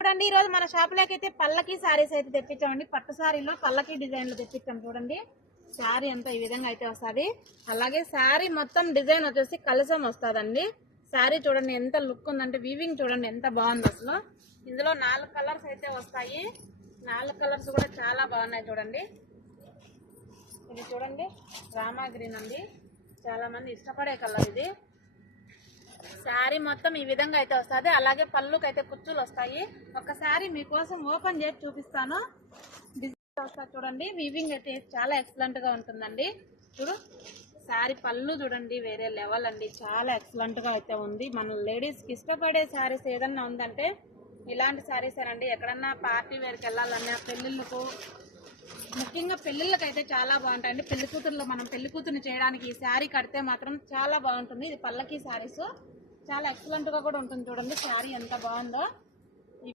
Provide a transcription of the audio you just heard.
చూడండి ఈ రోజు మన షాప్ లోకి అయితే పల్లకి సారీస్ అయితే తెప్పించామండి. పట్టు సారీలో పల్లకి డిజైన్లు తెప్పించాం. చూడండి శారీ అంతా ఈ విధంగా అయితే వస్తుంది. అలాగే శారీ మొత్తం డిజైన్ వచ్చేసి కలసం వస్తుందండి. శారీ చూడండి ఎంత లుక్ ఉందంటే వీవింగ్ చూడండి ఎంత బాగుంది అసలు. ఇందులో 4 కలర్స్ అయితే వస్తాయి. 4 కలర్స్ కూడా చాలా బాగున్నాయి. చూడండి ఇది చూడండి రామా గ్రీన్ అండి, చాలా మంది ఇష్టపడే కలర్ ఇది. శారీ మొత్తం ఈ విధంగా అయితే వస్తుంది. అలాగే పళ్ళుకి అయితే కుచ్చులు వస్తాయి. ఒకసారి మీకోసం ఓపెన్ చేసి చూపిస్తాను. డిజైన్ వస్తుంది చూడండి. వీవింగ్ అయితే చాలా ఎక్సలెంట్ గా ఉంటుందండి. చూడు శారీ పళ్ళు చూడండి వేరే లెవెల్ అండి, చాలా ఎక్సలెంట్ గా అయితే ఉంది. మన లేడీస్ కి ఇష్టపడే శారీస్ ఏదన్నా ఉందంటే ఇలాంటి శారీస్ అండి. ఎక్కడన్నా పార్టీ వేర్కి వెళ్ళాలన్నా పెళ్లిళ్ళకు, ముఖ్యంగా పెళ్లిళ్ళకి అయితే చాలా బాగుంటాయండి. పెళ్లి కూతురులో మనం పెళ్లి కూతురుని చేయడానికి ఈ శారీ కడితే మాత్రం చాలా బాగుంటుంది. ఇది పల్లకి శారీస్ చాలా ఎక్సలెంట్ గా కూడా ఉంటుంది. చూడండి శారీ ఎంత బాగుందో.